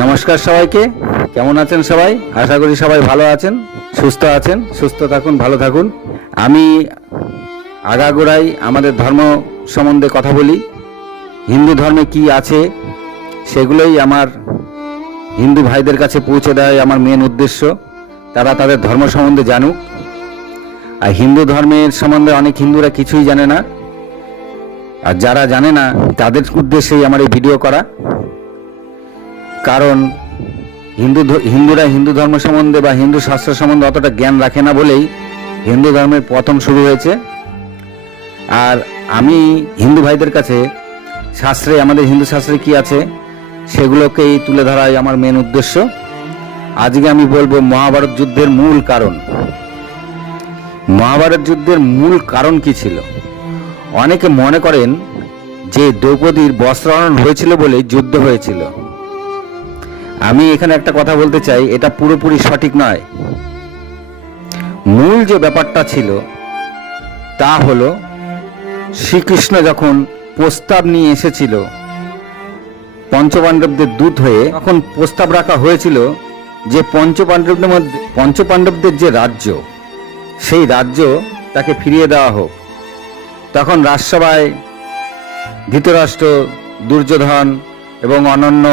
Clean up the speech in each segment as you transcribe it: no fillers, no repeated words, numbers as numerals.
নমস্কার সবাইকে, কেমন আছেন সবাই? আশা করি সবাই ভালো আছেন, সুস্থ থাকুন, ভালো থাকুন। আমি আগাগোড়াই আমাদের ধর্ম সম্বন্ধে কথা বলি। হিন্দু ধর্মে কি আছে সেগুলোই আমার হিন্দু ভাইদের কাছে পৌঁছে দেয় আমার মেন উদ্দেশ্য। তারা তাদের ধর্ম সম্বন্ধে জানুক। আর হিন্দু ধর্মের সম্বন্ধে অনেক হিন্দুরা কিছুই জানে না, আর যারা জানে না তাদের উদ্দেশ্যেই আমার এই ভিডিও করা। কারণ হিন্দুরা হিন্দু ধর্ম সম্বন্ধে বা হিন্দু শাস্ত্র সম্বন্ধে অতটা জ্ঞান রাখে না বলেই হিন্দু ধর্মের পতন শুরু হয়েছে। আর আমি হিন্দু ভাইদের কাছে আমাদের হিন্দু শাস্ত্রে কি আছে সেগুলোকেই তুলে ধরাই আমার মেন উদ্দেশ্য। আজকে আমি বলবো মহাভারত যুদ্ধের মূল কারণ। মহাভারত যুদ্ধের মূল কারণ কি ছিল? অনেকে মনে করেন যে দ্রৌপদীর বস্ত্রহরণ হয়েছিল বলে যুদ্ধ হয়েছিল। আমি এখানে একটা কথা বলতে চাই, এটা পুরোপুরি সঠিক নয়। মূল যে ব্যাপারটা ছিল তা হলো শ্রীকৃষ্ণ যখন প্রস্তাব নিয়ে এসেছিল পঞ্চপাণ্ডবদের দূত হয়ে, তখন প্রস্তাব রাখা হয়েছিল যে পঞ্চপাণ্ডবদের যে রাজ্য, সেই রাজ্য তাকে ফিরিয়ে দেওয়া হোক। তখন রাজসভায় ধৃতরাষ্ট্র, দুর্যোধন এবং অনন্য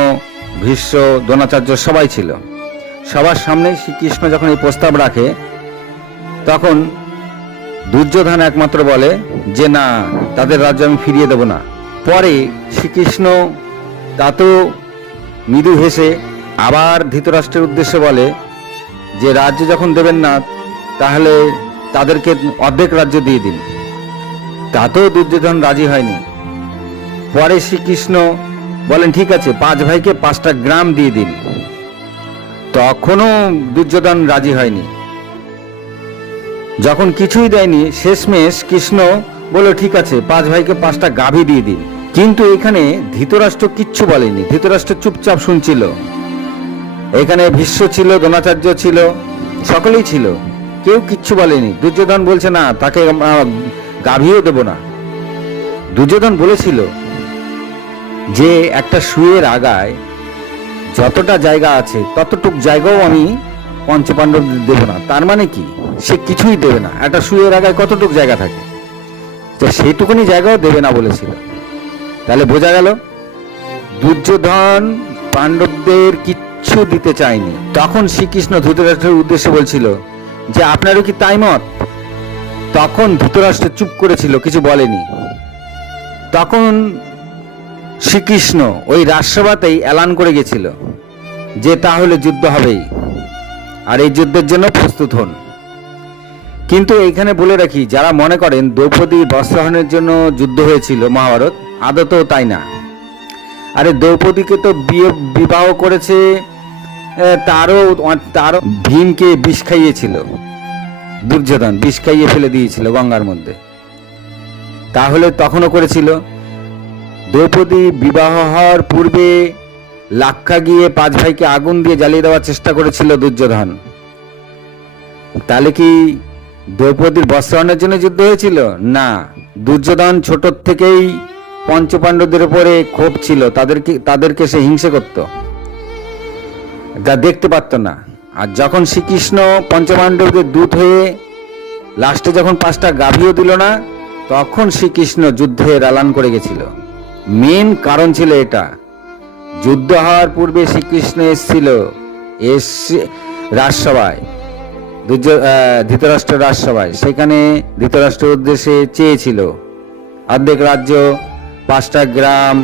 ভীষ্ম, দ্রোণাচার্য সবাই ছিল। সবার সামনে শ্রীকৃষ্ণ যখন এই প্রস্তাব রাখে, তখন দুর্যোধন একমাত্র বলে যে না, তাদের রাজ্য আমি ফিরিয়ে দেব না। পরে শ্রীকৃষ্ণ তাতেও মৃদু হেসে আবার ধৃতরাষ্ট্রের উদ্দেশ্যে বলে যে রাজ্য যখন দেবেন না তাহলে তাদেরকে অর্ধেক রাজ্য দিয়ে দিন। তাতেও দুর্যোধন রাজি হয়নি। পরে শ্রীকৃষ্ণ বলেন ঠিক আছে, 5 ভাইকে 5টা গ্রাম দিয়ে দিন। তখনও দুর্যোধন রাজি হয়নি। যখন কিছুই দেয়নি, শেষমেশ কৃষ্ণ বলল ঠিক আছে, 5 ভাইকে 5টা গাভী দিয়ে দিন। কিন্তু এখানে ধৃতরাষ্ট্র কিচ্ছু বলেনি, ধৃতরাষ্ট্র চুপচাপ শুনছিল। এখানে ভীষ্ম ছিল, দ্রোণাচার্য ছিল, সকলেই ছিল, কেউ কিচ্ছু বলেনি। দুর্যোধন বলছে না, তাকে গাভীও দেব না। দুর্যোধন বলেছিল যে একটা সুয়ের আগায় যতটা জায়গা আছে ততটুক জায়গাও আমি পঞ্চপাণ্ডব দেব না। তার মানে কি, সে কিছুই দেবে না। একটা সুয়ের আগায় কতটুক জায়গা থাকে, তো সেইটুকুনি জায়গাও দেবে না বলেছিল। তাহলে বোঝা গেল দুর্যোধন পাণ্ডবদের কিচ্ছু দিতে চায়নি। তখন শ্রীকৃষ্ণ ধৃতরাষ্ট্রের উদ্দেশ্যে বলছিল যে আপনারও কি তাই মত? তখন ধৃতরাষ্ট্র চুপ করেছিল, কিছু বলেনি। তখন শ্রীকৃষ্ণ ওই রাজসভাতেই এলান করে গেছিল যে তাহলে যুদ্ধ হবেই, আর এই যুদ্ধের জন্য প্রস্তুত হন। কিন্তু এইখানে বলে রাখি, যারা মনে করেন দ্রৌপদী বস্ত্রহরণের জন্য যুদ্ধ হয়েছিল মহাভারত, আদতেও তাই না। আরে দ্রৌপদীকে তো বিবাহ করেছে, তারও ভীমকে বিষ খাইয়েছিল দুর্যোধন, বিষ খাইয়ে ফেলে দিয়েছিল গঙ্গার মধ্যে। তাহলে তখনও করেছিল। দ্রৌপদী বিবাহ হওয়ার পূর্বে লাক্ষা গিয়ে 5 ভাইকে আগুন দিয়ে জ্বালিয়ে দেওয়ার চেষ্টা করেছিল দুর্যোধন। তাহলে কি দ্রৌপদীর বস্ত্রহরণের জন্য যুদ্ধ হয়েছিল? না। দুর্যোধন ছোট থেকেই পঞ্চপাণ্ডবদের উপরে ক্ষোভ ছিল, তাদেরকে সে হিংসে করত, যা দেখতে পারত না। আর যখন শ্রীকৃষ্ণ পঞ্চপাণ্ডবদের দূত হয়ে লাস্টে যখন 5টা গাভীও দিল না, তখন শ্রীকৃষ্ণ যুদ্ধের এলান করে গেছিল। মেন কারণ ছিল এটা। যুদ্ধ হওয়ার পূর্বে শ্রীকৃষ্ণ এসেছিল রাজসভায়, ধৃতরাষ্ট্রের রাজসভায়। সেখানে ধৃতরাষ্ট্রের উদ্দেশ্যে চেয়েছিল অর্ধেক রাজ্য, 5টা গ্রাম,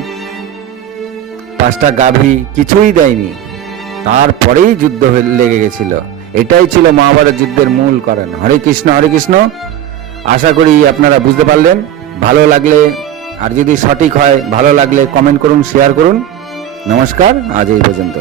5টা গাভী, কিছুই দেয়নি। তারপরেই যুদ্ধ লেগে গেছিল। এটাই ছিল মহাভারত যুদ্ধের মূল কারণ। হরে কৃষ্ণ, হরে কৃষ্ণ। আশা করি আপনারা বুঝতে পারলেন। ভালো লাগলে, আর যদি সঠিক হয়, ভালো লাগলে কমেন্ট করুন, শেয়ার করুন। নমস্কার, আজ এই পর্যন্ত।